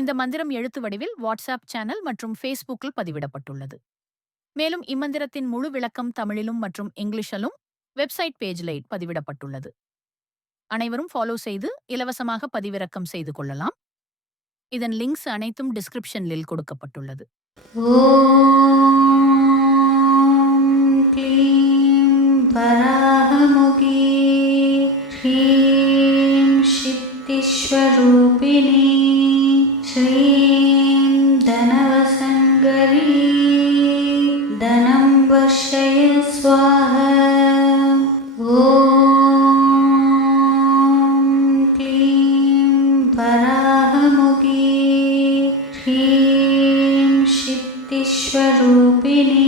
இந்த மந்திரம் எழுத்து வடிவில் வாட்ஸ்அப் சேனல் மற்றும் ஃபேஸ்புக்கில் பதிவிடப்பட்டுள்ளது. மேலும் இம்மந்திரத்தின் முழு விளக்கம் தமிழிலும் மற்றும் இங்கிலீஷிலும் வெப்சைட் பேஜில் பதிவிடப்பட்டுள்ளது. அனைவரும் ஃபாலோ செய்து இலவசமாக பதிவிறக்கம் செய்து கொள்ளலாம். இதன் லிங்க்ஸ் அனைத்தும் டிஸ்கிரிப்ஷனில் கொடுக்கப்பட்டுள்ளது. ஓம் க்ளீம் வராஹமுகி ह्रीं சித்திஸ்வரூபிணி ஸ்ரீம் தனவசங்கரி தனம் வர்ஷய ஸ்வாஹா. ஓம் க்ளீம் வராஹமுகி ह्रीं சித்திஸ்வரூபிணி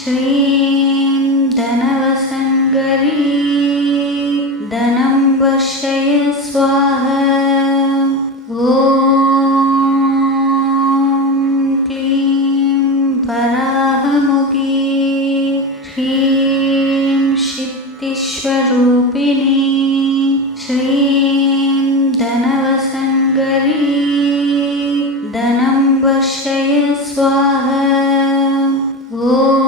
ஸ்ரீம் தனவசங்கரி தனம் வர்ஷய ஸ்வாஹா. ஓம் க்ளீம் வராஹமுகி ह्रीं சித்திஸ்வரூபிணி ஸ்ரீம் தனவசங்கரி தனம் வர்ஷய ஸ்வாஹா. ஓம்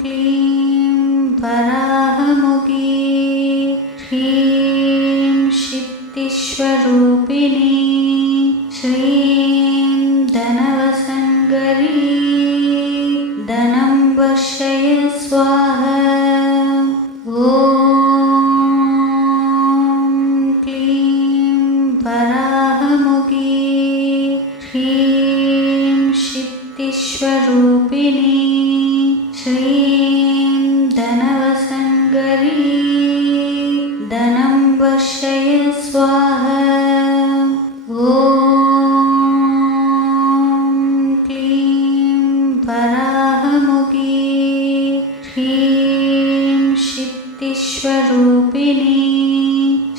க்ளீம் வராஹமுகி ह्रीं சித்திஸ்வரூபிணி ஸ்ரீம் தனவசங்கரி தனம் வர்ஷய ஸ்வாஹா. ஓம் க்ளீம் வராஹமுகி ह्रीं சித்திஸ்வரூபிணி ஸ்ரீம் தனவசங்கரி தனம் வர்ஷய ஸ்வாஹா. ஓம் க்ளீம் வராஹமுகி ह्रीं சித்திஸ்வரூபிணி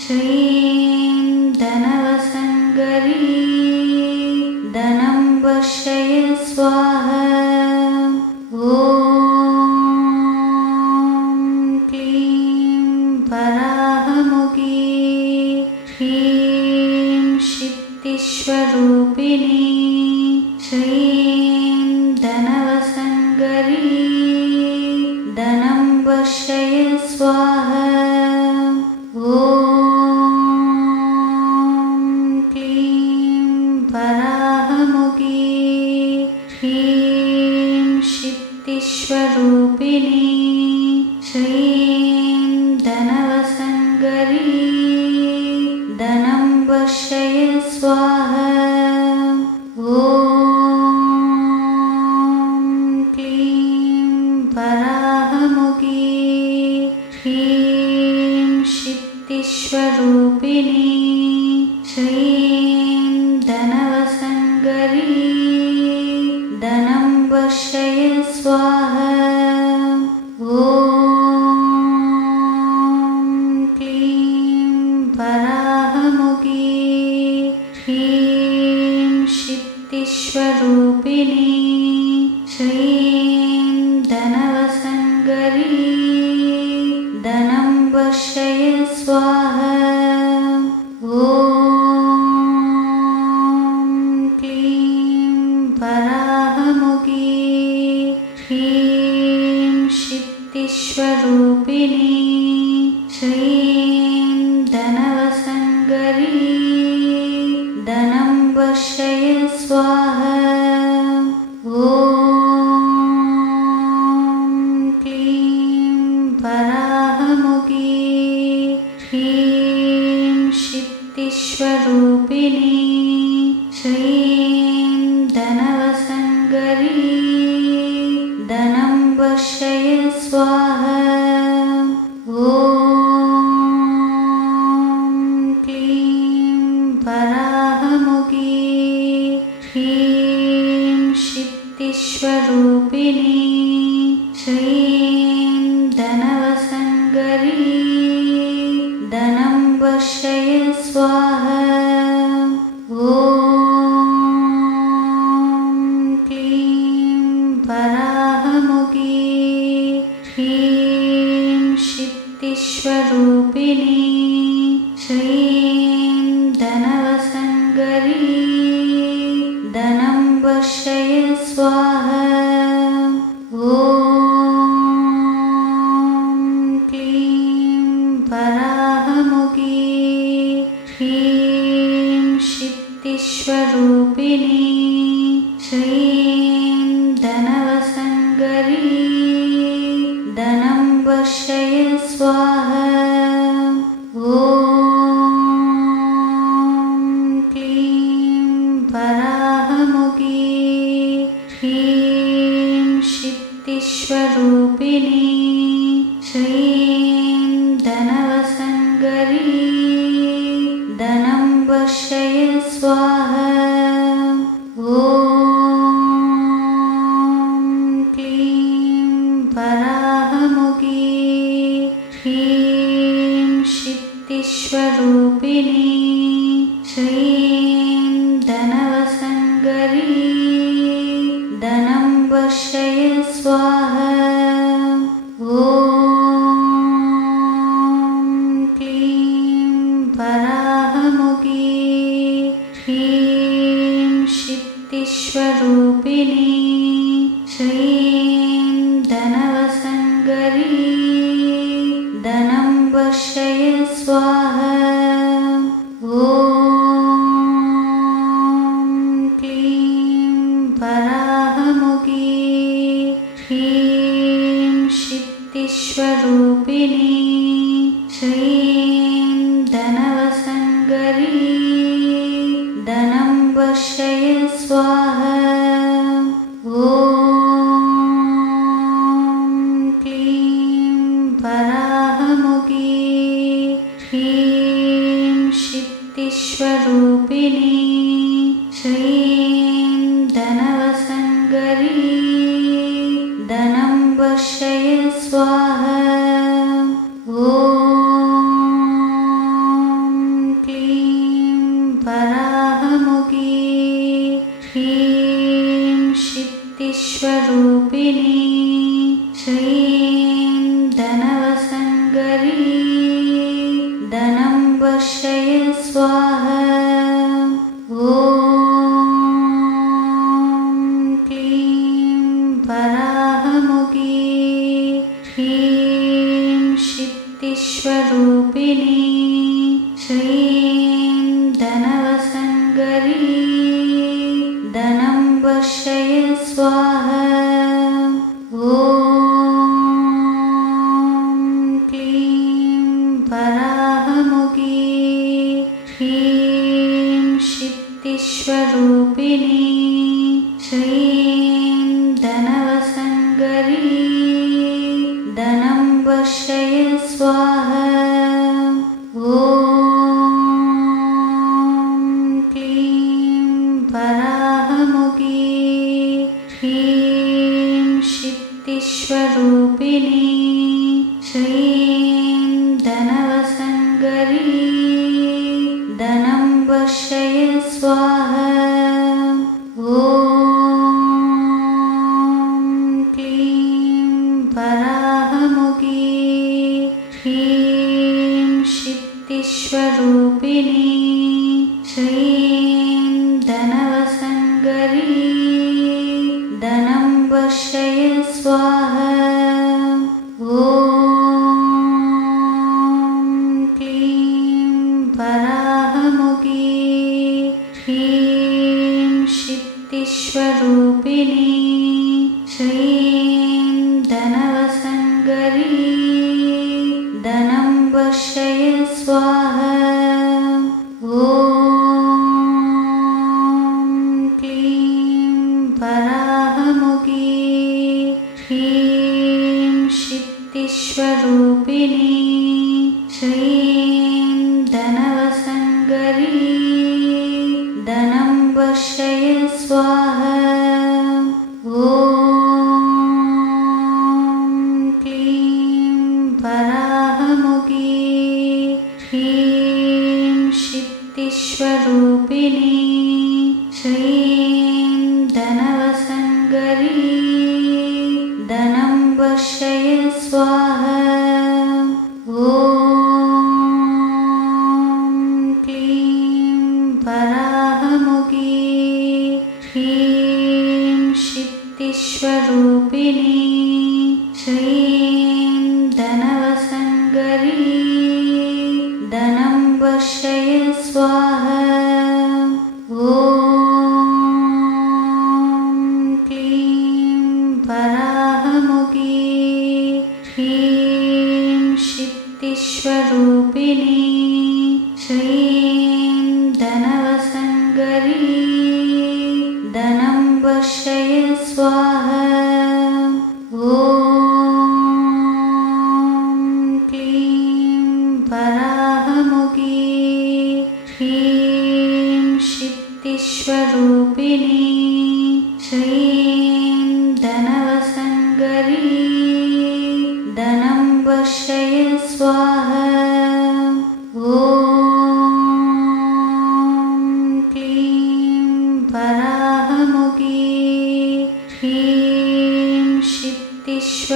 ஸ்ரீம் தனவசங்கரி தனம் வர்ஷய ஸ்வாஹா. ஓம் க்ளீம் வராஹமுகி ह्रीं சித்திஸ்வரூபிணி ஸ்ரீம் தனவசங்கரி தனம் வர்ஷய ஸ்வாஹா. ஓம் க்ளீம் வராஹமுகி ह्रीं சித்திஸ்வரூபிணி ஸ்ரீம் தனவசங்கரி தனம் வர்ஷய ஸ்வாஹா. ஓம் க்ளீம் வராஹமுகி ह्रीं சித்திஸ்வரூபிணி ஸ்ரீம் தனவசங்கரி தனம் வர்ஷய ஸ்வாஹா. ஓம் க்ளீம் வராஹமுகி ह्रीं சித்திஸ்வரூபிணி ஸ்ரீம் தனவசங்கரி தனம் வர்ஷய ஸ்வாஹா. ஓம் க்ளீம் வராஹமுகி ह्रीं சித்திஸ்வரூபிணி ஸ்ரீம் தனவசங்கரி தனம் வர்ஷய ஸ்வாஹா. ஓம் க்ளீம் வராஹமுகி ह्रीं சித்திஸ்வரூபிணி ஸ்ரீம் தனவசங்கரி தனம் வர்ஷய ஸ்வாஹா. ஓம் க்ளீம் வராஹமுகி ह्रीं சித்திஸ்வரூபிணி ஸ்ரீம் தனவசங்கரி தனம் வர்ஷய ஸ்வாஹா. ஓம் श्रीं धनवसङ्करी धनं वर्षय स्वाहा। ॐ क्लीं वराहमुखी ह्रीं सिद्धिस्वरूपिणी श्रीं धनवसङ्करी धनं वर्षय स्वाहा। ॐ क्लीं वराहमुखी ह्रीं सिद्धिस्वरूपिणी श्रीं धनवसङ्करी धनं वर्षय स्वाहा। ॐ क्लीं वराहमुखी ह्रीं सिद्धिस्वरूपिणी श्रीं धनवसङ्करी धनं वर्षय स्वाहा। ॐ क्लीं वराहमुखी ह्रीं सिद्धिस्वरूपिणी श्रीं धनवसङ्करी धनं वर्षय स्वाहा। ॐ क्लीं वराहमुखी ह्रीं सिद्धिस्वरूपिणी श्रीं धनवसङ्करी धनं वर्षय स्वाहा। ॐ क्लीं वराहमुखी ह्रीं सिद्धिस्वरूपिणी श्रीं धनवसङ्करी धनं वर्षय स्वाहा। ॐ क्लीं वराहमुखी ह्रीं सिद्धिस्वरूपिणी श्रीं धनवसङ्करी धनं वर्षय स्वाहा। ॐ क्लीं वराहमुखी ह्रीं सिद्धिस्वरूपिणी श्रीं धनवसङ्करी धनं वर्षय स्वाहा। ॐ क्लीं वराहमुखी ह्रीं सिद्धिस्वरूपिणी श्रीं धनवसङ्करी धनं वर्षय स्वाहा। ॐ क्लीं वराहमुखी ह्रीं सिद्धिस्वरूपिणी श्रीं धनवसङ्करी धनं वर्षय स्वाहा। ॐ क्लीं वराहमुखी ह्रीं सिद्धिस्वरूपिणी श्रीं धनवसङ्करी धनं वर्षय स्वाहा। ॐ क्लीं वराहमुखी ह्रीं सिद्धिस्वरूपिणी श्रीं धनवसङ्करी धनं वर्षय स्वाहा। ॐ क्लीं वराहमुखी ह्रीं सिद्धिस्वरूपिणी श्रीं धनवसङ्करी धनं वर्षय स्वाहा। ॐ क्लीं वराहमुखी ह्रीं सिद्धिस्वरूपिणी श्रीं धनवसङ्करी धनं वर्षय स्वाहा। ॐ ह्रीं सिद्धिस्वरूपिणी श्रीं धनवसङ्करी धनं वर्षय स्वाहा। ॐ क्लीं वराहमुखी ह्रीं सिद्धिस्वरूपिणी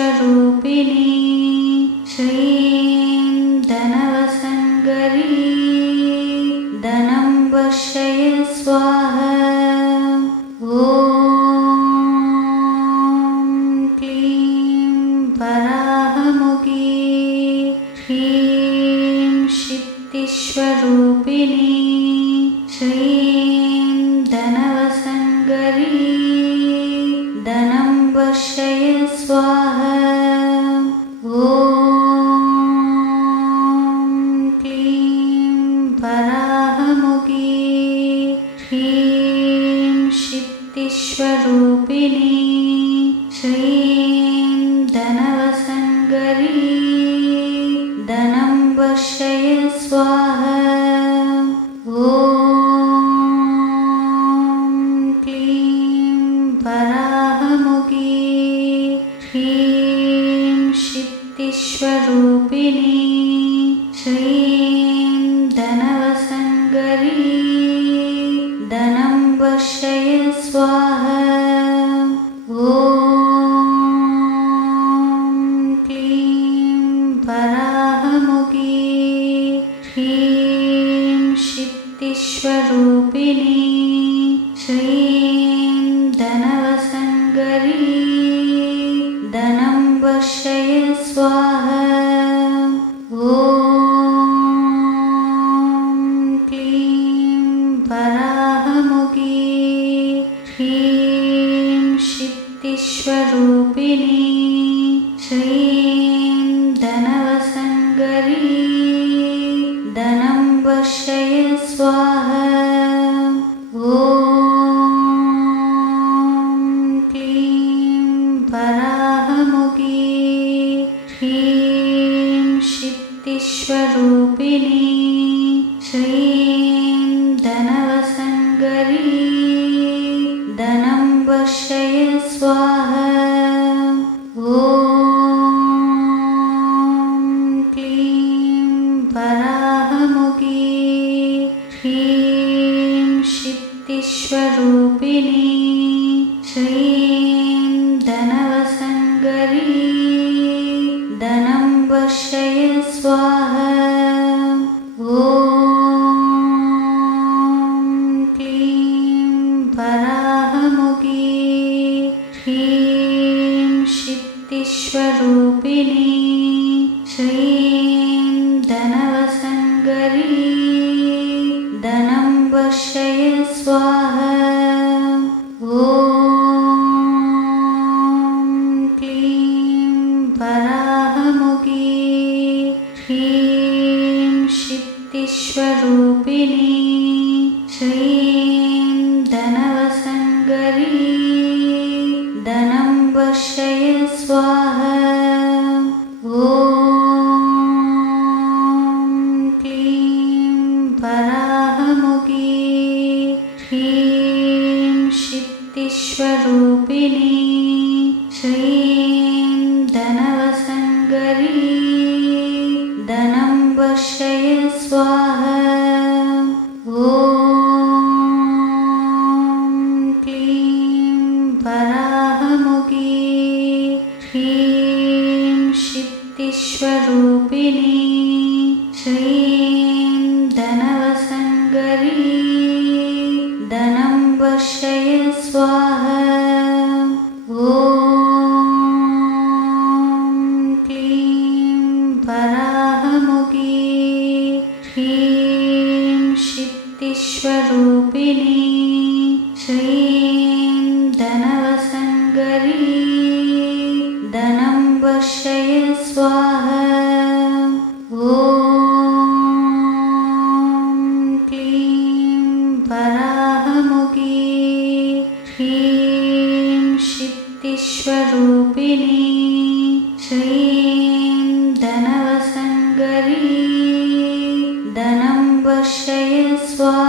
श्रीं धनवसङ्करी धनं वर्षय स्वाहा। ॐ क्लीं वराहमुखी ह्रीं सिद्धिस्वरूपिणी श्रीं धनवसङ्करी धनं वर्षय स्वाहा। ॐ क्लीं वराहमुखी ह्रीं सिद्धिस्वरूपिणी श्रीं धनवसङ्करी धनं वर्षय स्वाहा। ॐ क्लीं वराहमुखी ह्रीं सिद्धिस्वरूपिणी श्रीं धनवसङ्करी धनं वर्षय स्वाहा। ॐ क्लीं वराहमुखी ह्रीं सिद्धिस्वरूपिणी श्रीं धनवसङ्करी धनं वर्षय स्वाहा। ॐ क्लीं वराहमुखी ह्रीं सिद्धिस्वरूपिणी श्रीं धनवसङ्करी धनं वर्षय स्वाहा। ॐ क्लीं वराहमुखी ह्रीं सिद्धिस्वरूपिणी श्रीं धनवसङ्करी धनं वर्षय स्वाहा। ॐ क्लीं वराहमुखी ह्रीं सिद्धिस्वरूपिणी श्रीं धनवसङ्करी धनं वर्षय स्वाहा। ॐ क्लीं वराहमुखी ह्रीं सिद्धिस्वरूपिणी श्रीं धनवसङ्करी धनं वर्षय स्वाहा। ॐ क्लीं वराहमुखी ह्रीं सिद्धिस्वरूपिणी श्रीं धनवसङ्करी धनं वर्षय स्वाहा। ॐ क्लीं वराहमुखी ह्रीं सिद्धिस्वरूपिणी श्रीं धनवसङ्करी धनं वर्षय स्वाहा। ॐ क्लीं वराहमुखी ह्रीं सिद्धिस्वरूपिणी श्रीं धनवसङ्करी धनं वर्षय स्वाहा। ॐ क्लीं वराहमुखी ह्रीं सिद्धिस्वरूपिणी श्रीं धनवसङ्करी धनं वर्षय स्वाहा। ॐ क्लीं वराहमुखी ह्रीं सिद्धिस्वरूपिणी श्रीं धनवसङ्करी धनं वर्षय स्वाहा।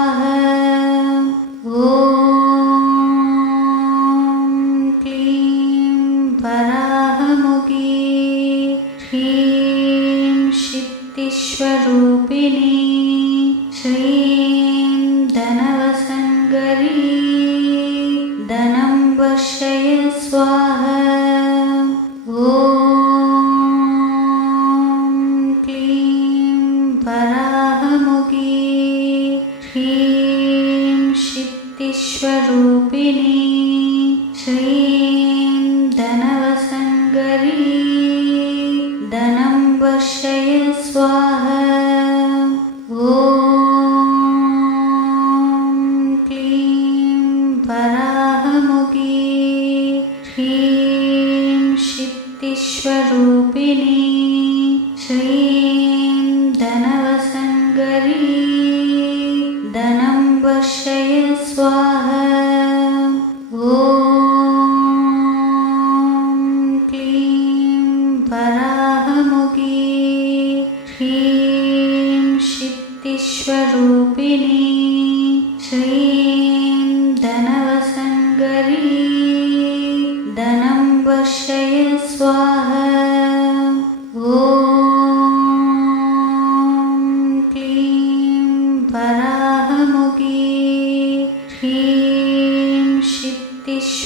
श्रीं धनवसङ्करी धनं वर्षय स्वाहा। ॐ क्लीं वराहमुखी ह्रीं सिद्धिस्वरूपिणी श्रीं धनवसङ्करी धनं वर्षय स्वाहा। ॐ क्लीं वराहमुखी ह्रीं सिद्धिस्वरूपिणी श्रीं धनवसङ्करी धनं वर्षय स्वाहा। ॐ क्लीं वराहमुखी ह्रीं सिद्धिस्वरूपिणी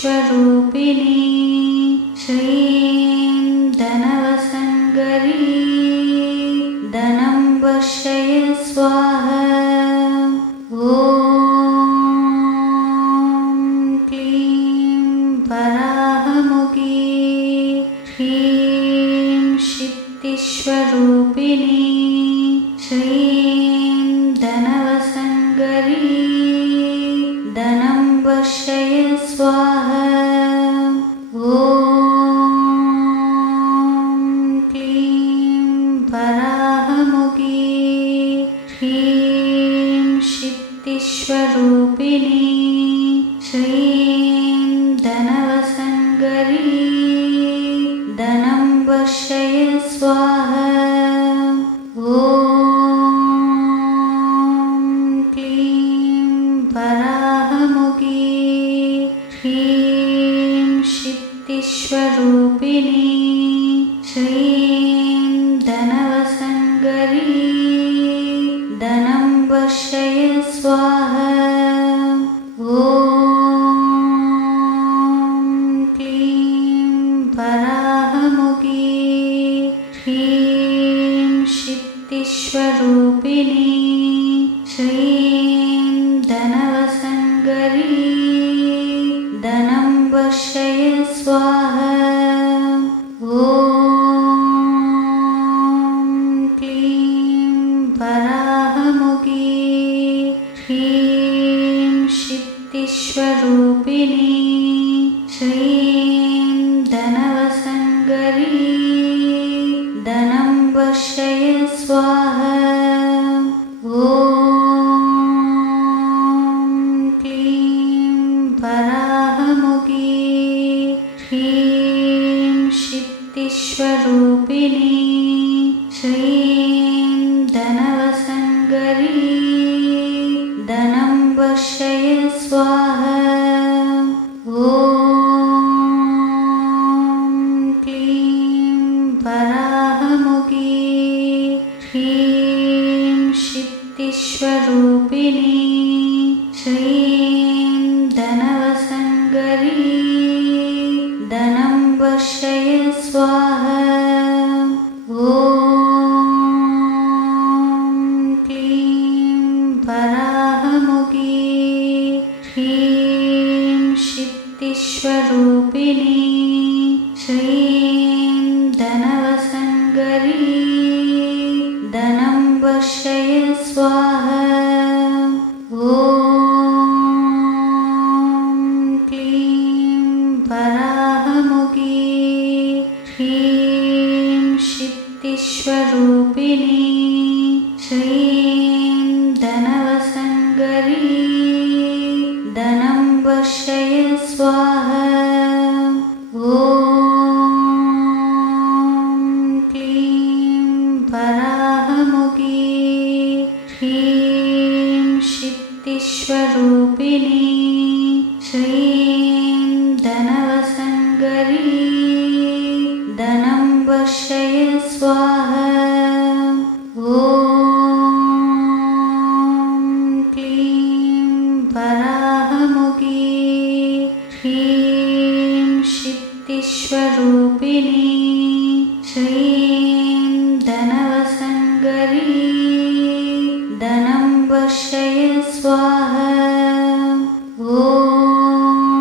श्रीं धनवसङ्करी धनं वर्षय स्वाहा। ॐ क्लीं वराहमुखी ह्रीं सिद्धिस्वरूपिणी श्रीं धनवसङ्करी धनं वर्षय स्वाहा। ॐ क्लीं वराहमुखी ह्रीं सिद्धिस्वरूपिणी श्रीं धनवसङ्करी धनं वर्षय स्वाहा। ॐ क्लीं वराहमुखी ह्रीं सिद्धिस्वरूपिणी श्रीं धनवसङ्करी धनं वर्षय स्वाहा। ॐ क्लीं वराहमुखी ह्रीं सिद्धिस्वरूपिणी श्रीं धनवसङ्करी धनं वर्षय स्वाहा। ॐ क्लीं वराहमुखी ह्रीं सिद्धिस्वरूपिणी श्रीं धनवसङ्करी धनं वर्षय स्वाहा। ॐ क्लीं वराहमुखी ह्रीं सिद्धिस्वरूपिणी श्रीं धनवसङ्करी धनं वर्षय स्वाहा। ॐ क्लीं वराहमुखी ह्रीं सिद्धिस्वरूपिणी श्रीं धनवसङ्करी धनं वर्षय स्वाहा। ॐ क्लीं वराहमुखी ह्रीं सिद्धिस्वरूपिणी श्रीं धनवसङ्करी धनं वर्षय स्वाहा। ॐ क्लीं वराहमुखी ह्रीं सिद्धिस्वरूपिणी श्रीं धनवसङ्करी धनं वर्षय स्वाहा। ॐ क्लीं वराहमुखी ह्रीं सिद्धिस्वरूपिणी श्रीं धनवसङ्करी धनं वर्षय स्वाहा। ॐ क्लीं वराहमुखी ह्रीं सिद्धिस्वरूपिणी श्रीं धनवसङ्करी धनं वर्षय स्वाहा। ॐ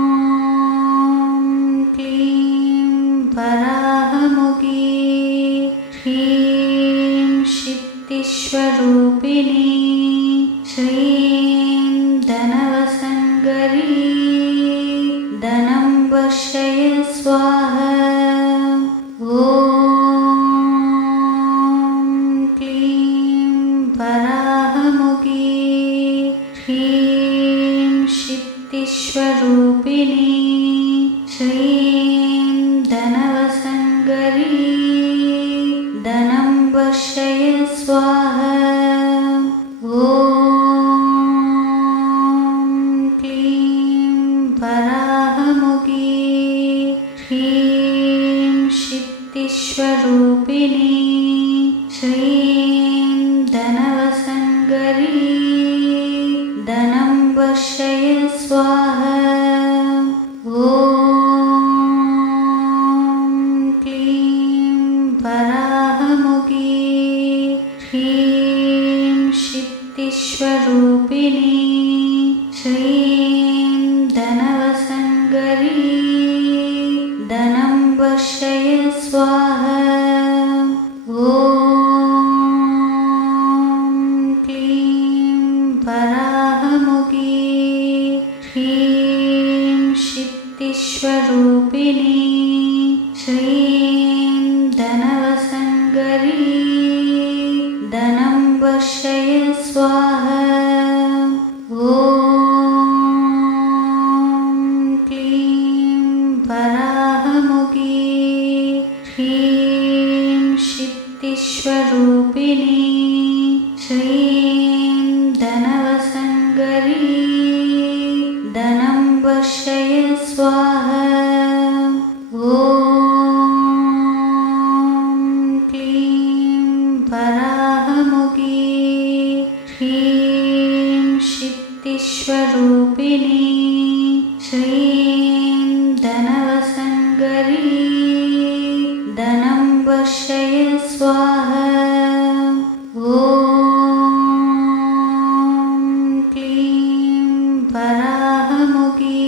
सिद्धिस्वरूपिणी श्रीं धनवसङ्करी धनं वर्षय स्वाहा। ॐ क्लीं वराहमुखी ह्रीं सिद्धिस्वरूपिणी श्रीं धनवसङ्करी धनं वर्षय स्वाहा। ॐ क्लीं वराहमुखी ह्रीं सिद्धिस्वरूपिणी श्रीं धनवसङ्करी धनं वर्षय स्वाहा। ॐ क्लीं वराहमुखी ह्रीं सिद्धिस्वरूपिणी श्रीं धनवसङ्करी धनं वर्षय स्वाहा। ॐ क्लीं वराहमुखी ह्रीं सिद्धिस्वरूपिणी श्रीं धनवसङ्करी धनं वर्षय स्वाहा। ॐ क्लीं वराहमुखी ह्रीं सिद्धिस्वरूपिणी श्रीं धनवसङ्करी धनं वर्षय स्वाहा। ॐ क्लीं वराहमुखी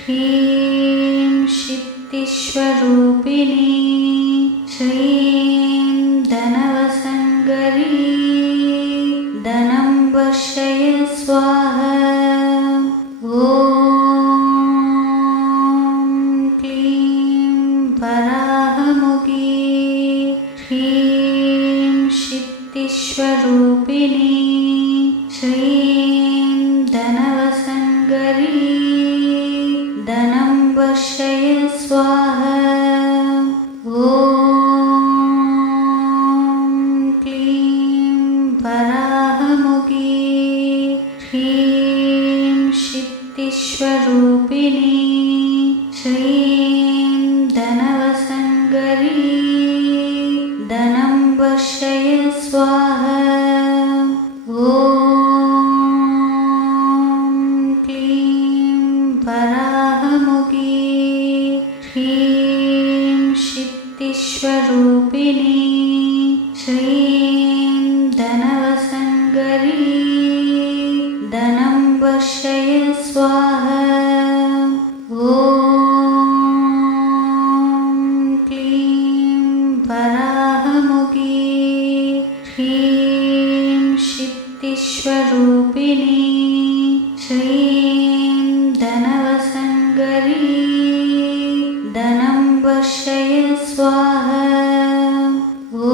ह्रीं सिद्धिस्वरूपिणी श्रीं धनवसङ्करी धनं वर्षय स्वाहा। ॐ क्लीं वराहमुखी ह्रीं सिद्धिस्वरूपिणी श्रीं धनवसङ्करी धनं वर्षय स्वाहा। ॐ क्लीं वराहमुखी ह्रीं सिद्धिस्वरूपिणी श्रीं धनवसङ्करी धनं वर्षय स्वाहा। ॐ क्लीं वराहमुखी ह्रीं सिद्धिस्वरूपिणी श्रीं धनवसङ्करी धनं वर्षय स्वाहा। ॐ क्लीं वराहमुखी ह्रीं सिद्धिस्वरूपिणी श्रीं धनवसङ्करी धनं वर्षय स्वाहा। ॐ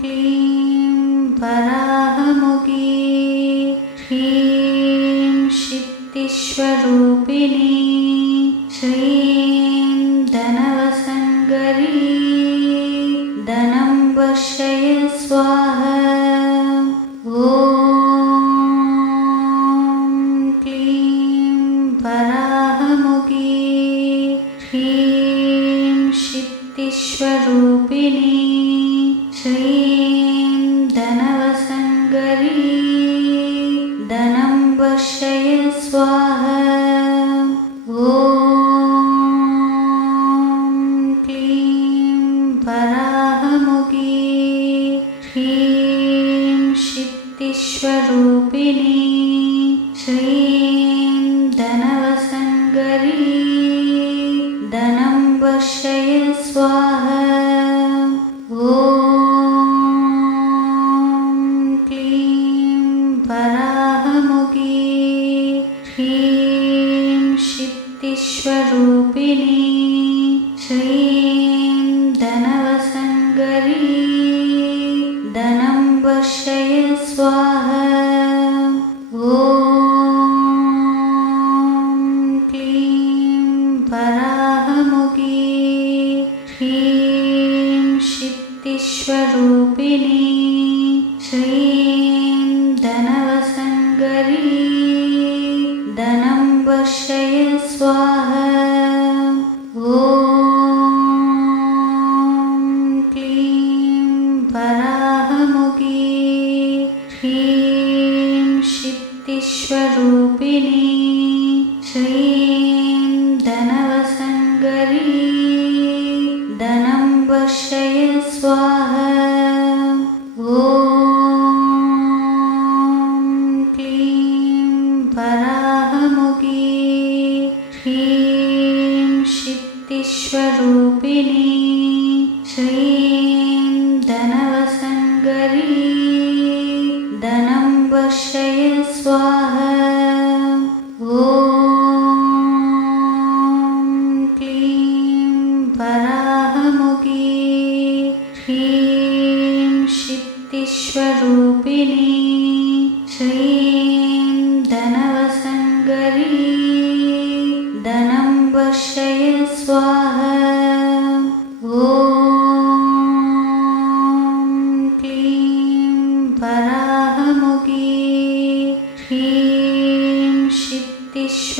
क्लीं वराहमुखी ह्रीं सिद्धिस्वरूपिणी श्रीं धनवसङ्करी धनं वर्षय स्वाहा। ॐ क्लीं वराहमुखी ह्रीं सिद्धिस्वरूपिणी श्रीं धनवसङ्करी धनं वर्षय स्वाहा। ॐ क्लीं वराहमुखी ह्रीं सिद्धिस्वरूपिणी श्रीं धनवसङ्करी धनं वर्षय स्वाहा। ॐ क्लीं वराहमुखी ह्रीं सिद्धिस्वरूपिणी श्रीं धनवसङ्करी धनं वर्षय स्वाहा। ॐ श्रीं धनवसङ्करी धनं वर्षय स्वाहा। ॐ क्लीं वराहमुखी ह्रीं सिद्धिस्वरूपिणी श्रीं धनवसङ्करी धनं वर्षय स्वाहा। ॐ क्लीं वराहमुखी ह्रीं सिद्धिस्वरूपिणी श्रीं धनवसङ्करी धनं वर्षय स्वाहा। ॐ क्लीं वराहमुखी ह्रीं सिद्धिस्वरूपिणी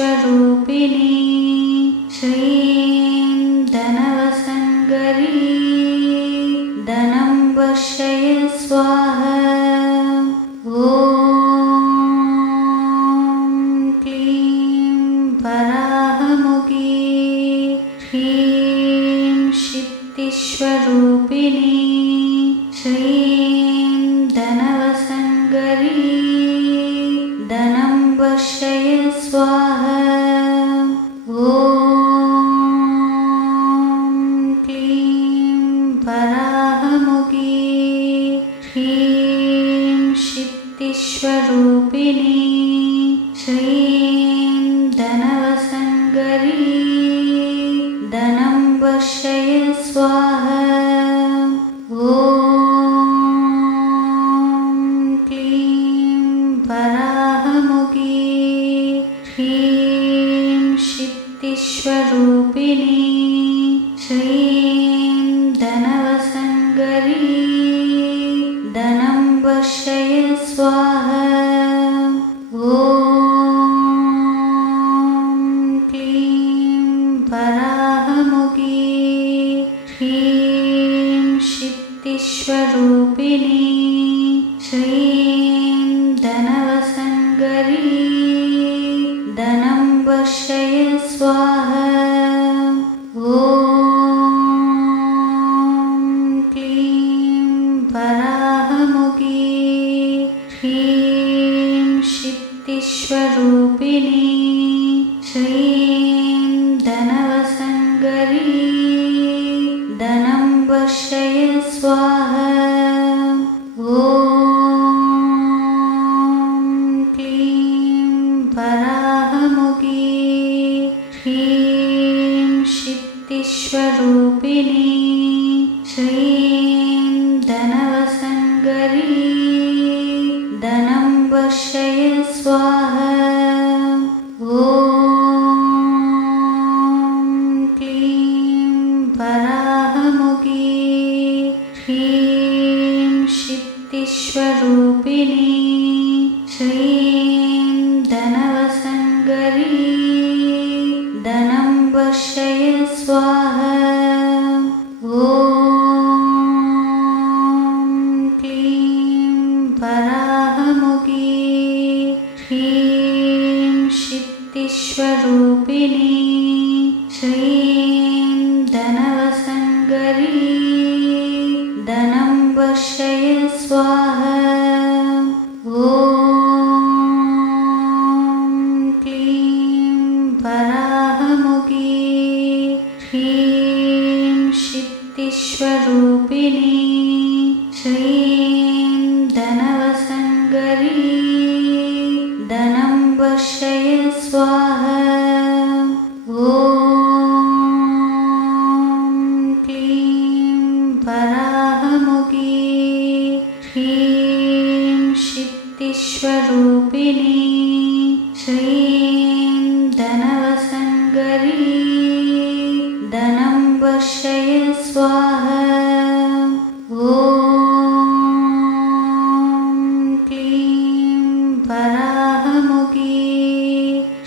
श्रीं धनवसङ्करी धनं वर्षय स्वाहा। ॐ क्लीं वराहमुखी ह्रीं सिद्धिस्वरूपिणी श्रीं धनवसङ्करी धनं वर्षय स्वाहा। ॐ क्लीं वराहमुखी ह्रीं सिद्धिस्वरूपिणी श्रीं धनवसङ्करी धनं वर्षय स्वाहा। ॐ क्लीं वराहमुखी ह्रीं सिद्धिस्वरूपिणी श्रीं धनवसङ्करी धनं वर्षय स्वाहा। ॐ क्लीं वराहमुखी ह्रीं सिद्धिस्वरूपिणी श्रीं धनवसङ्करी धनं वर्षय स्वाहा। ॐ क्लीं वराहमुखी ह्रीं सिद्धिस्वरूपिणी श्रीं धनवसङ्करी धनं वर्षय स्वाहा। ॐ क्लीं वराहमुखी ह्रीं सिद्धिस्वरूपिणी श्रीं धनवसङ्करी धनं वर्षय स्वाहा। ॐ क्लीं वराहमुखी ह्रीं सिद्धिस्वरूपिणी श्रीं धनवसङ्करी धनं वर्षय स्वाहा। ॐ क्लीं वराहमुखी ह्रीं सिद्धिस्वरूपिणी श्रीं धनवसङ्करी धनं वर्षय स्वाहा। ॐ क्लीं वराहमुखी ह्रीं सिद्धिस्वरूपिणी श्रीं धनवसङ्करी धनं वर्षय स्वाहा। ॐ क्लीं वराहमुखी ह्रीं सिद्धिस्वरूपिणी श्रीं धनवसङ्करी धनं वर्षय स्वाहा। ॐ क्लीं वराहमुखी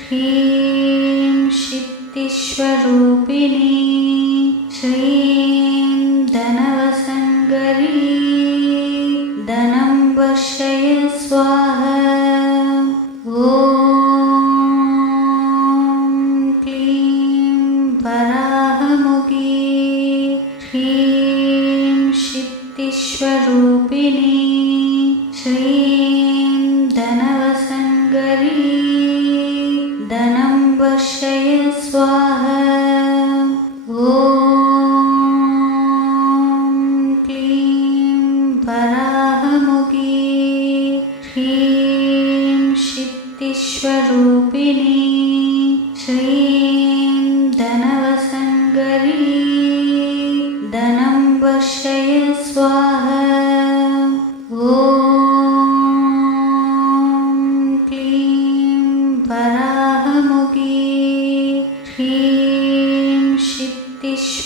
ह्रीं सिद्धिस्वरूपिणी श्रीं धनवसङ्करी धनं वर्षय स्वाहा। ॐ ह्रीं सिद्धिस्वरूपिणी श्रीं धनवसङ्करी धनं वर्षय स्वाहा। ॐ क्लीं वराहमुखी ह्रीं सिद्धिस्वरूपिणी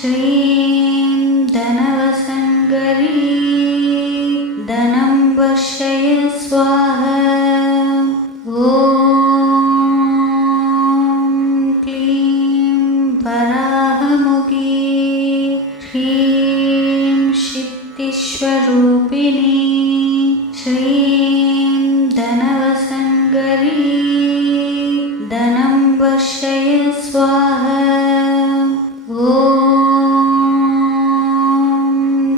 श्रीं धनवसङ्करी धनं वर्षय स्वाहा। ॐ क्लीं वराहमुखी ह्रीं सिद्धिस्वरूपिणी श्रीं धनवसङ्करी धनं वर्षय स्वाहा। ॐ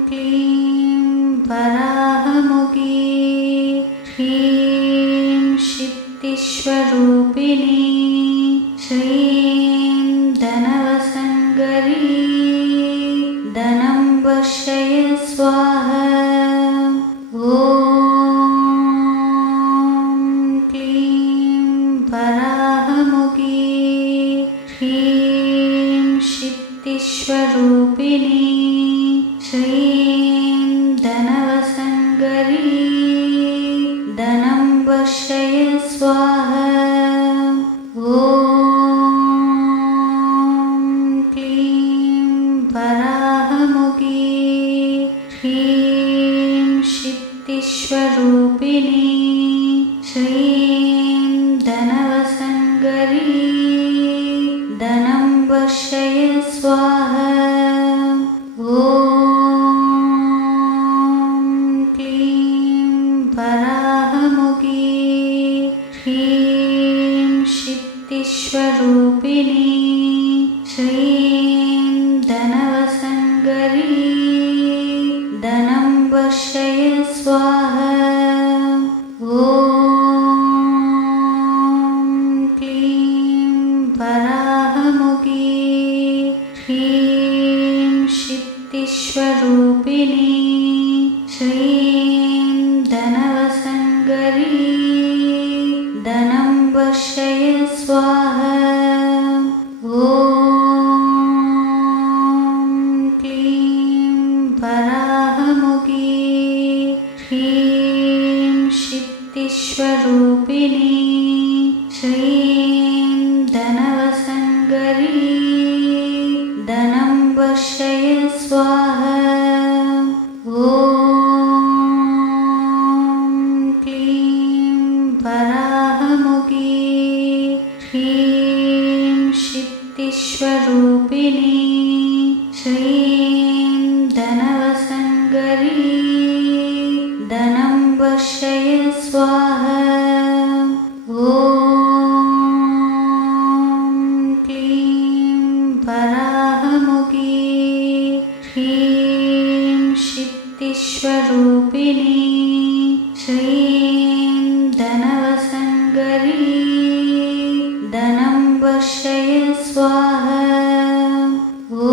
क्लीं वराहमुखी ह्रीं सिद्धिस्वरूपिणी श्रीं धनवसङ्करी धनं वर्षय स्वाहा। ॐ क्लीं वराहमुखी ह्रीं सिद्धिस्वरूपिणी श्रीं धनवसङ्करी धनं वर्षय स्वाहा। ॐ क्लीं वराहमुखी ह्रीं सिद्धिस्वरूपिणी श्रीं धनवसङ्करी धनं वर्षय स्वाहा। ॐ क्लीं वराहमुखी ह्रीं सिद्धिस्वरूपिणी श्रीं धनवसङ्करी धनं वर्षय स्वाहा। ॐ क्लीं वराहमुखी ह्रीं सिद्धिस्वरूपिणी श्रीं धनवसङ्करी धनं वर्षय स्वाहा। ॐ क्लीं वराहमुखी ह्रीं सिद्धिस्वरूपिणी श्रीं धनवसङ्करी धनं वर्षय स्वाहा। ॐ क्लीं वराहमुखी ह्रीं सिद्धिस्वरूपिणी श्रीं धनवसङ्करी धनं वर्षय स्वाहा। ॐ क्लीं वराहमुखी ह्रीं सिद्धिस्वरूपिणी श्रीं धनवसङ्करी धनं वर्षय स्वाहा। ॐ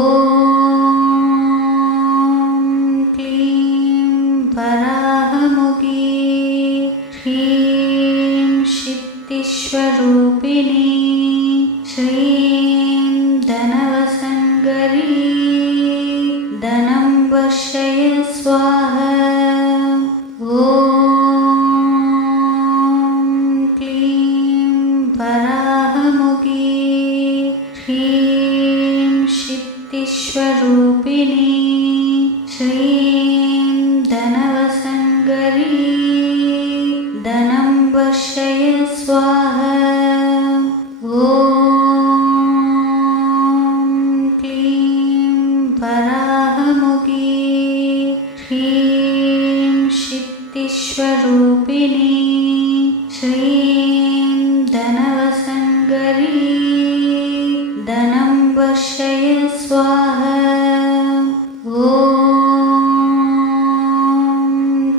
क्लीं वराहमुखी ह्रीं सिद्धिस्वरूपिणी श्रीं धनवसङ्करी धनं वर्षय स्वाहा। ॐ क्लीं वराहमुखी ह्रीं सिद्धिस्वरूपिणी श्रीं धनवसङ्करी धनं वर्षय स्वाहा। ॐ क्लीं वराहमुखी ह्रीं सिद्धिस्वरूपिणी श्रीं धनवसङ्करी धनं वर्षय स्वाहा। ॐ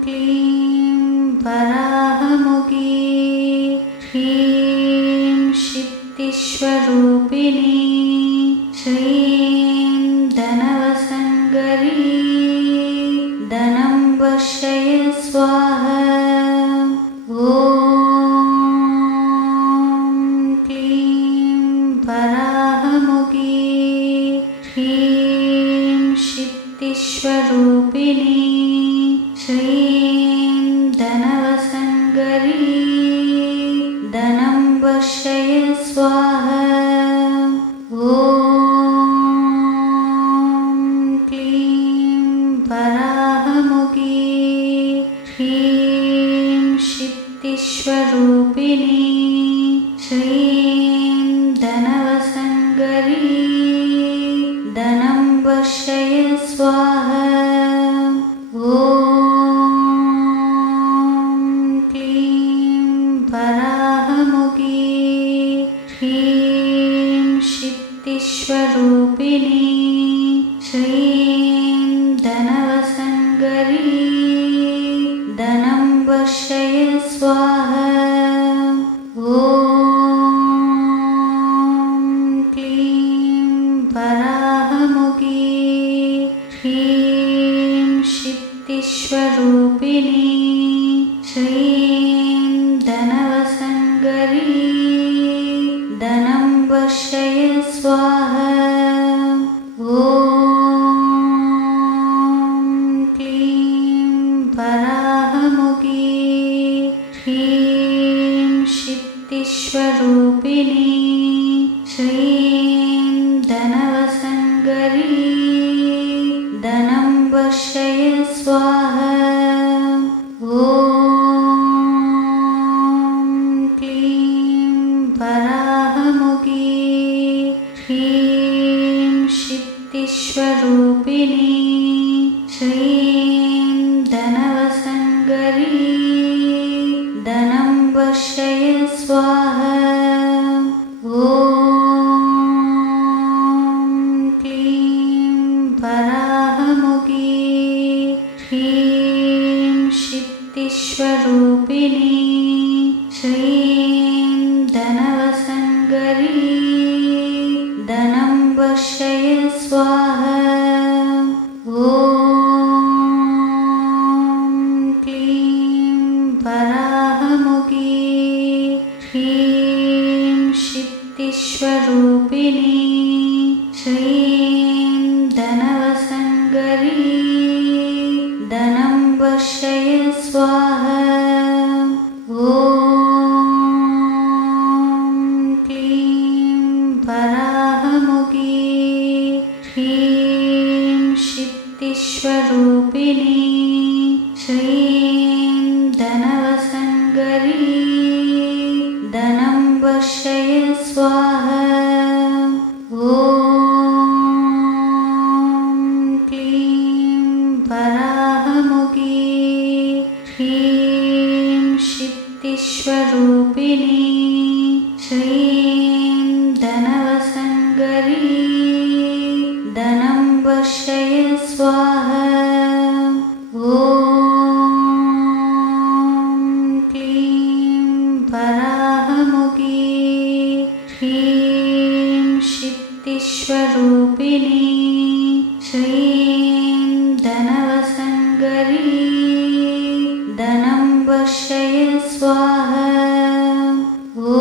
क्लीं वराहमुखी ह्रीं सिद्धिस्वरूपिणी श्रीं धनवसङ्करी धनं वर्षय स्वाहा। श्रीं धनवसङ्करी धनं वर्षय स्वाहा। ॐ क्लीं वराहमुखी ह्रीं सिद्धिस्वरूपिणी श्रीं धनवसङ्करी धनं वर्षय स्वाहा। ॐ क्लीं वराहमुखी ह्रीं सिद्धिस्वरूपिणी श्रीं धनवसङ्करी धनं वर्षय स्वाहा। ॐ क्लीं वराहमुखी ह्रीं सिद्धिस्वरूपिणी श्रीं धनवसङ्करी धनं वर्षय स्वाहा। ॐ क्लीं वराहमुखी ह्रीं सिद्धिस्वरूपिणी श्रीं धनवसङ्करी धनं वर्षय स्वाहा। ॐ क्लीं वराहमुखी ह्रीं सिद्धिस्वरूपिणी श्रीं धनवसङ्करी धनं वर्षय स्वाहा। ॐ क्लीं वराहमुखी ह्रीं सिद्धिस्वरूपिणी श्रीं धनवसङ्करी धनं वर्षय स्वाहा। ॐ क्लीं वराहमुखी ह्रीं सिद्धिस्वरूपिणी श्रीं धनवसङ्करी धनं वर्षय स्वाहा। ॐ क्लीं वराहमुखी ह्रीं सिद्धिस्वरूपिणी श्रीं धनवसङ्करी धनं वर्षय स्वाहा। ॐ क्लीं वराहमुखी ह्रीं सिद्धिस्वरूपिणी श्रीं धनवसङ्करी धनं वर्षय स्वाहा। ॐ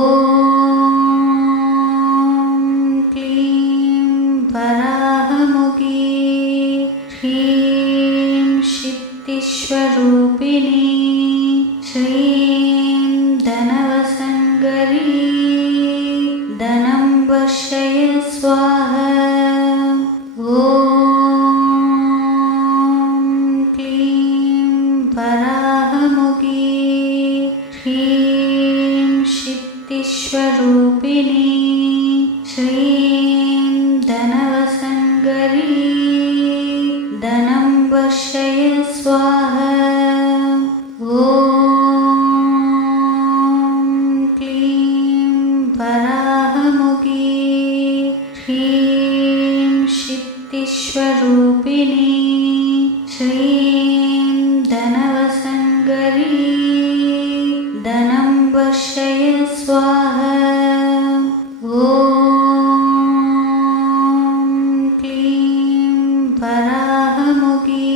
क्लीं वराहमुखी ह्रीं सिद्धिस्वरूपिणी श्रीं धनवसङ्करी धनं वर्षय स्वाहा। ॐ क्लीं वराहमुखी ह्रीं सिद्धिस्वरूपिणी श्रीं धनवसङ्करी धनं वर्षय स्वाहा। ॐ क्लीं वराहमुखी ह्रीं सिद्धिस्वरूपिणी श्रीं धनवसङ्करी धनं वर्षय स्वाहा। ॐ क्लीं वराहमुखी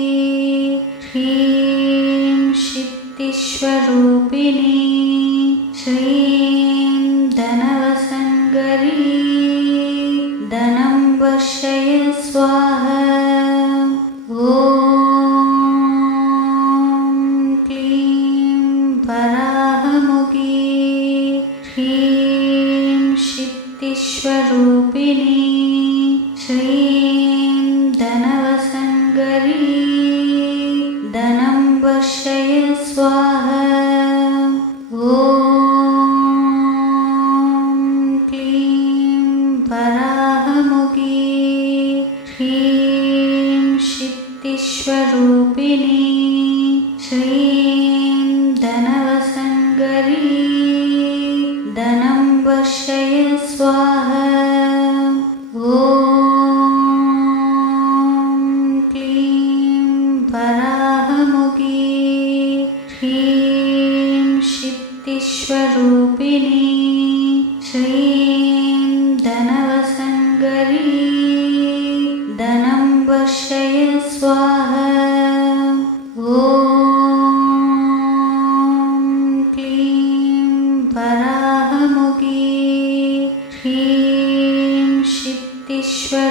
ह्रीं सिद्धिस्वरूपिणी श्रीं धनवसङ्करी धनं वर्षय स्वाहा। ॐ क्लीं वराहमुखी ह्रीं सिद्धिस्वरूपिणी श्रीं धनवसङ्करी धनं वर्षय स्वाहा। ॐ शक्तिस्वरूपिणी श्रीं धनवसङ्करी धनं वर्षय स्वाहा। ॐ क्लीं वराहमुखी ह्रीं शक्तिस्वरूपिणी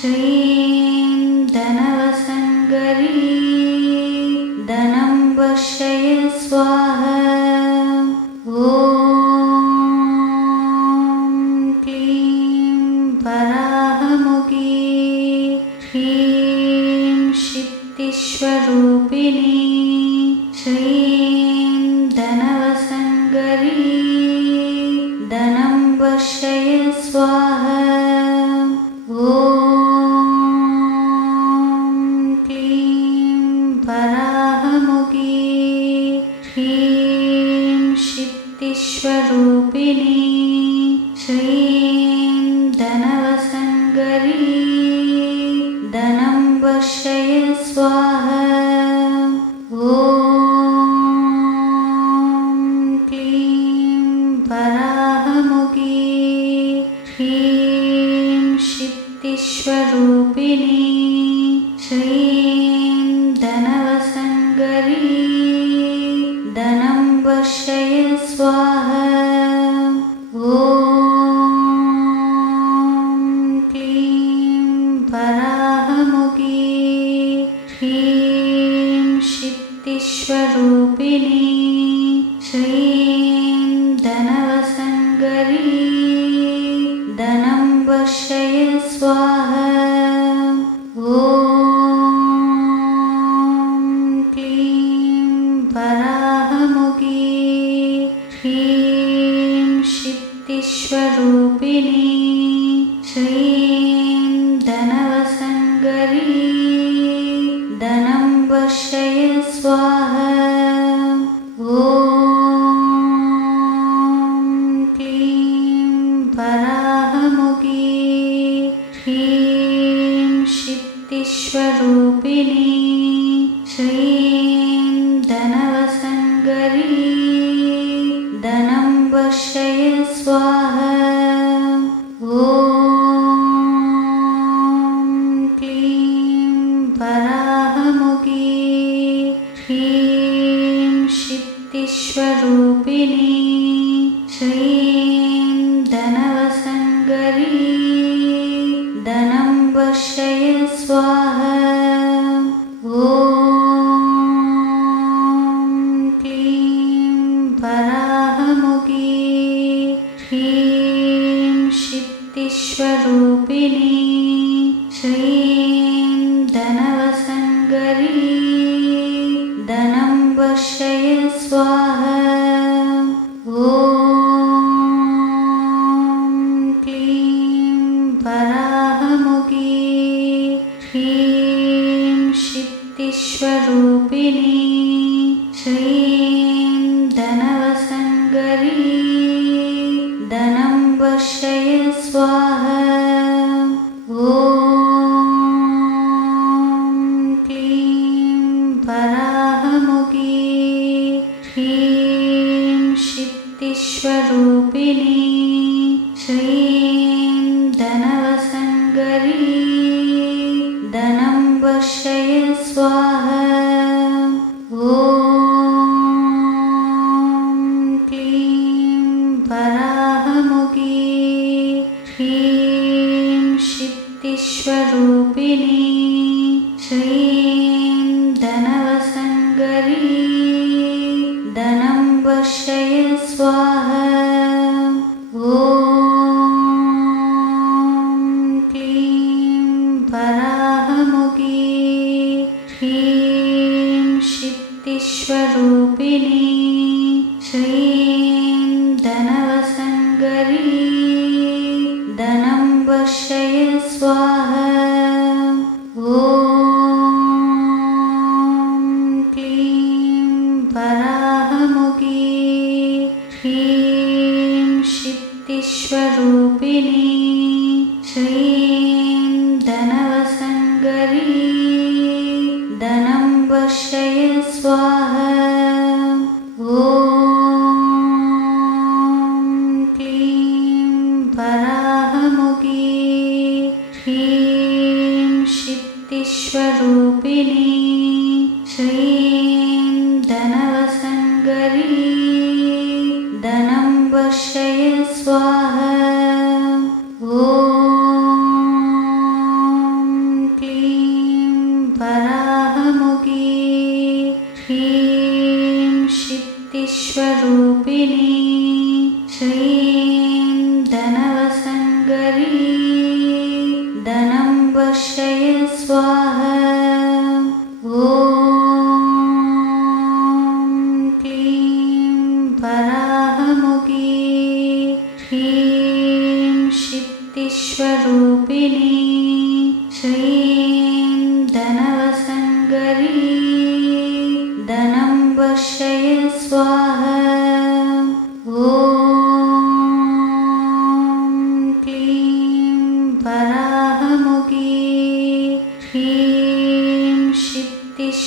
श्रीं धनवसङ्करी धनं वर्षय स्वाहा। ॐ क्लीं वराहमुखी ह्रीं शक्तिस्वरूपिणी श्रीं धनवसङ्करी धनं वर्षय स्वाहा। ॐ क्लीं वराहमुखी ह्रीं शक्तिस्वरूपिणी श्रीं धनवसङ्करी धनं वर्षय स्वाहा। ॐ क्लीं वराहमुखी ह्रीं शक्तिस्वरूपिणी श्रीं धनवसङ्करी धनं वर्षय स्वाहा। ॐ क्लीं वराहमुखी ह्रीं शक्तिस्वरूपिणी श्रीं धनवसङ्करी धनं वर्षय स्वाहा। ॐ क्लीं वराहमुखी ह्रीं शक्तिस्वरूपिणी श्रीं धनवसङ्करी धनं वर्षय स्वाहा। ॐ क्लीं वराहमुखी ह्रीं शक्तिस्वरूपिणी श्रीं धनवसङ्करी धनं वर्षय स्वाहा। ॐ क्लीं वराहमुखी ह्रीं शक्तिस्वरूपिणी श्रीं धनवसङ्करी धनं वर्षय स्वाहा। ॐ क्लीं वराहमुखी ह्रीं शक्तिस्वरूपिणी श्रीं धनवसङ्करी धनं वर्षय स्वाहा। ॐ क्लीं वराहमुखी ह्रीं शक्तिस्वरूपिणी श्रीं धनवसङ्करी धनं वर्षय स्वाहा। ॐ क्लीं वराहमुखी ह्रीं शक्तिस्वरूपिणी श्रीं धनवसङ्करी धनं वर्षय स्वाहा। ॐ क्लीं वराहमुखी ह्रीं शक्तिस्वरूपिणी श्रीं धनवसङ्करी धनं वर्षय स्वाहा। ॐ क्लीं वराहमुखी ह्रीं शक्तिस्वरूपिणी श्रीं धनवसङ्करी धनं वर्षय स्वाहा। ॐ क्लीं वराहमुखी ह्रीं शक्तिस्वरूपिणी श्रीं धनवसङ्करी धनं वर्षय स्वाहा। ॐ श्रीं धनवसङ्करी धनं वर्षय स्वाहा। ॐ क्लीं वराहमुखी ह्रीं सिद्धिस्वरूपिणी श्रीं धनवसङ्करी धनं वर्षय स्वाहा। ॐ क्लीं वराहमुखी ह्रीं सिद्धिस्वरूपिणी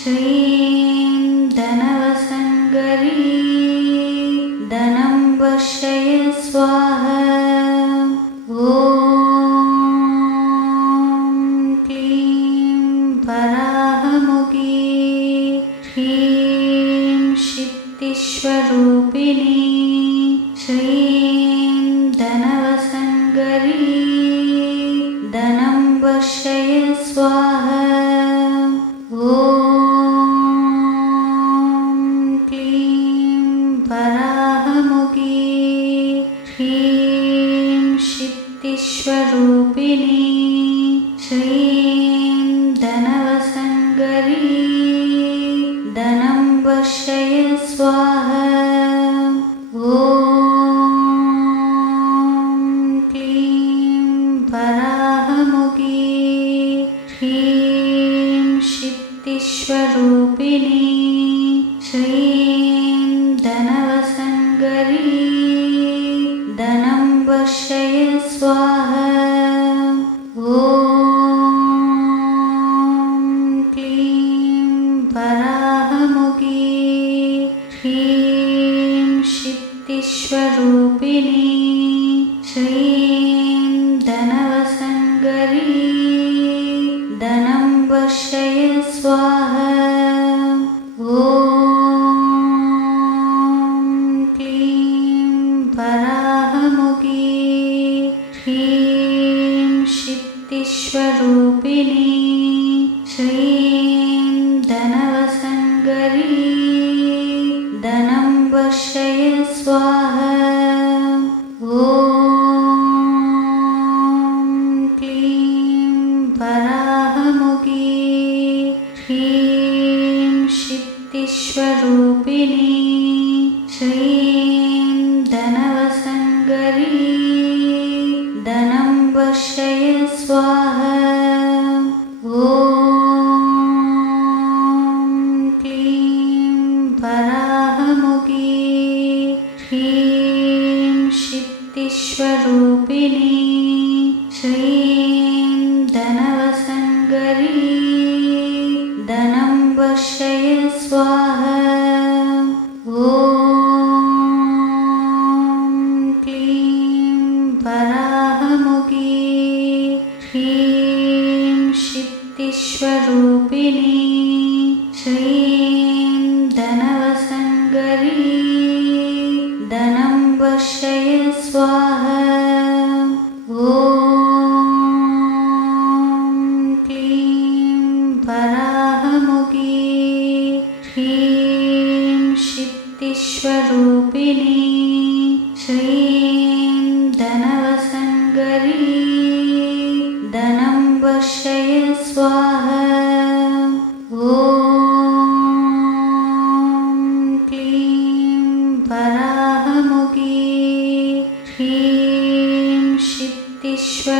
श्रीं धनवसङ्करी धनं वर्षय स्वाहा। ॐ क्लीं वराहमुखी ह्रीं सिद्धिस्वरूपिणी श्रीं धनवसङ्करी धनं वर्षय स्वाहा। ॐ क्लीं वराहमुखी ह्रीं सिद्धिस्वरूपिणी श्रीं धनवसङ्करी धनं वर्षय स्वाहा। ॐ क्लीं वराहमुखी ह्रीं सिद्धिस्वरूपिणी श्रीं धनवसङ्करी धनं वर्षय स्वाहा। ॐ क्लीं वराहमुखी ह्रीं सिद्धिस्वरूपिणी श्रीं धनवसङ्करी धनं वर्षय स्वाहा। ॐ क्लीं वराहमुखी ह्रीं सिद्धिस्वरूपिणी श्रीं धनवसङ्करी धनं वर्षय स्वाहा। ॐ क्लीं वराहमुखी ह्रीं सिद्धिस्वरूपिणी श्रीं धनवसङ्करी धनं वर्षय स्वाहा। ॐ क्लीं वराहमुखी ह्रीं सिद्धिस्वरूपिणी श्रीं धनवसङ्करी धनं वर्षय स्वाहा। ॐ क्लीं वराहमुखी ह्रीं सिद्धिस्वरूपिणी श्रीं धनवसङ्करी धनं वर्षय स्वाहा। ॐ क्लीं वराहमुखी ह्रीं सिद्धिस्वरूपिणी श्रीं धनवसङ्करी धनं वर्षय स्वाहा। ॐ क्लीं वराहमुखी ह्रीं सिद्धिस्वरूपिणी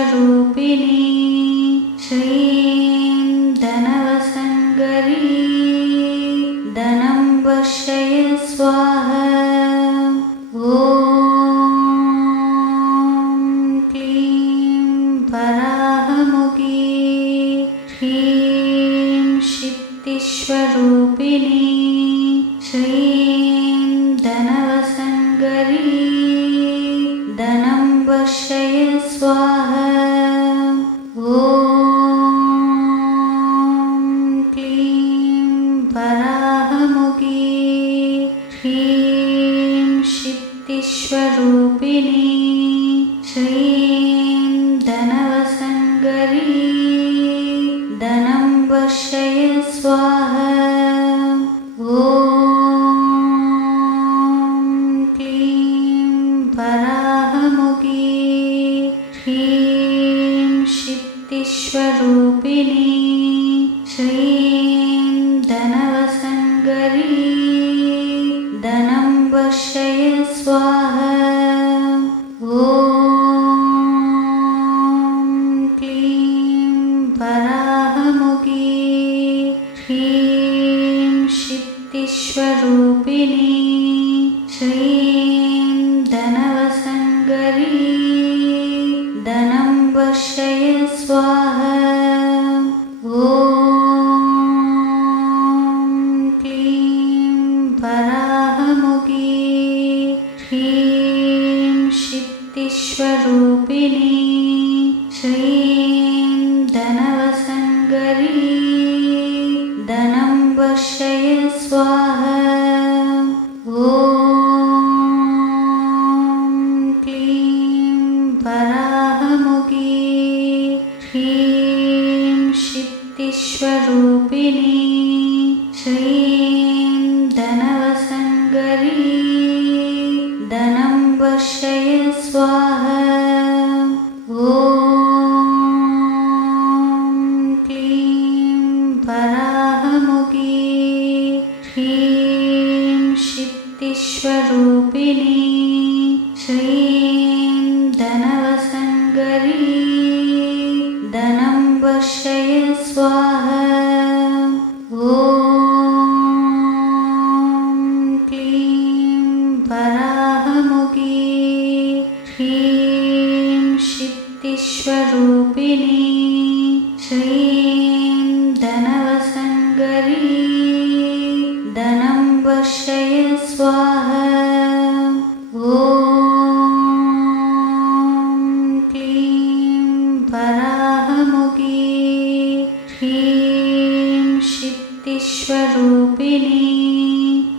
श्रीं धनवसङ्करी धनं वर्षय स्वाहा। ॐ क्लीं वराहमुखी ह्रीं सिद्धिस्वरूपिणी श्रीं धनवसङ्करी धनं वर्षय स्वाहा। ॐ क्लीं वराहमुखी ह्रीं सिद्धिस्वरूपिणी श्रीं धनवसङ्करी धनं वर्षय स्वाहा। ॐ शक्तिस्वरूपिणी श्रीं धनवसङ्करी धनं वर्षय स्वाहा। ॐ क्लीं वराहमुखी ह्रीं शक्तिस्वरूपिणी श्रीं धनवसङ्करी धनं वर्षय स्वाहा। ॐ क्लीं वराहमुखी ह्रीं शक्तिस्वरूपिणी श्रीं धनवसङ्करी धनं वर्षय स्वाहा। ॐ क्लीं वराहमुखी ह्रीं शक्तिस्वरूपिणी श्रीं धनवसङ्करी धनं वर्षय स्वाहा। ॐ क्लीं वराहमुखी ह्रीं शक्तिस्वरूपिणी श्रीं धनवसङ्करी धनं वर्षय स्वाहा। ॐ क्लीं वराहमुखी ह्रीं शक्तिस्वरूपिणी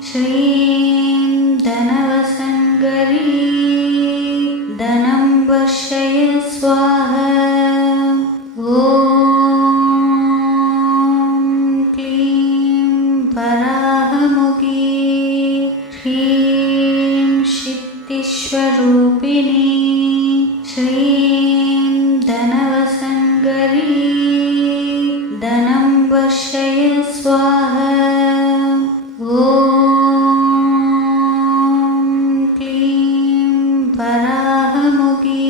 श्रीं धनवसङ्करी धनं वर्षय स्वाहा। ॐ क्लीं वराहमुखी ह्रीं शक्तिस्वरूपिणी श्रीं धनवसङ्करी धनं वर्षय स्वाहा। ॐ क्लीं वराहमुखी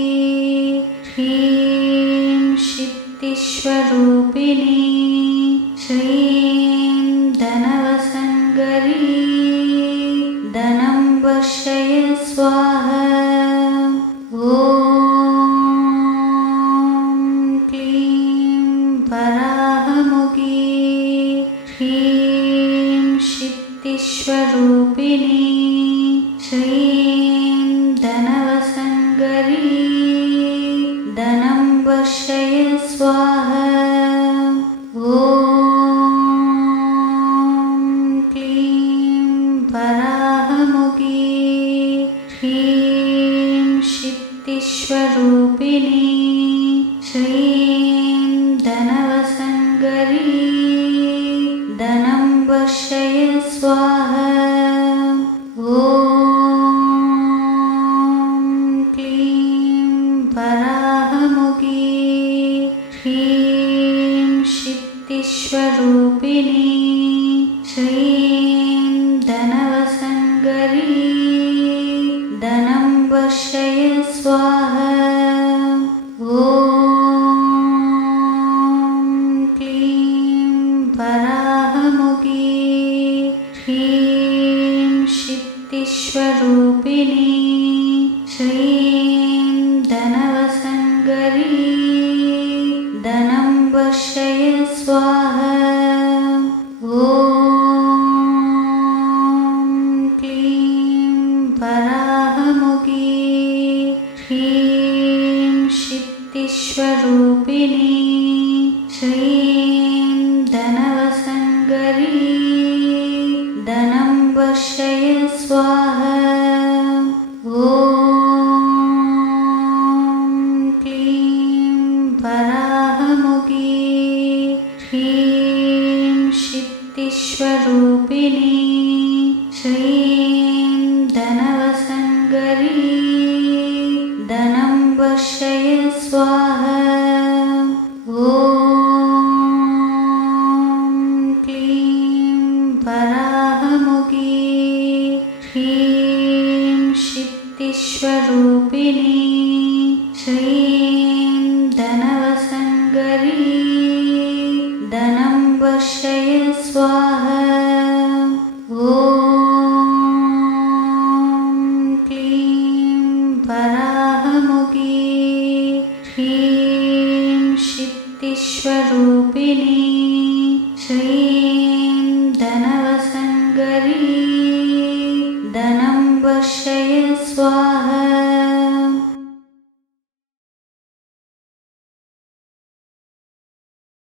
ह्रीं शक्तिस्वरूपिणी श्रीं धनवसङ्करी धनं वर्षय स्वाहा। ॐ क्लीं वराहमुखी ह्रीं शक्तिस्वरूपिणी श्रीं धनवसङ्करी धनं वर्षय स्वाहा। ॐ क्लीं वराहमुखी ह्रीं शक्तिस्वरूपिणी श्रीं धनवसङ्करी धनं वर्षय स्वाहा। ॐ क्लीं वराहमुखी ह्रीं शक्तिस्वरूपिणी श्रीं धनवसङ्करी धनं वर्षय स्वाहा। ॐ क्लीं वराहमुखी ह्रीं शक्तिस्वरूपिणी श्रीं धनवसङ्करी धनं वर्षय स्वाहा। ॐ क्लीं वराहमुखी ह्रीं शक्तिस्वरूपिणी श्रीं धनवसङ्करी धनं वर्षय स्वाहा। ॐ क्लीं वराहमुखी ह्रीं शक्तिस्वरूपिणी श्रीं धनवसङ्करी धनं वर्षय स्वाहा। ॐ क्लीं वराहमुखी ह्रीं शक्तिस्वरूपिणी श्रीं धनवसङ्करी धनं वर्षय स्वाहा। ॐ वराहमुखी ह्रीं सिद्धिस्वरूपिणी श्रीं धनवसङ्करी धनं वर्षय स्वाहा।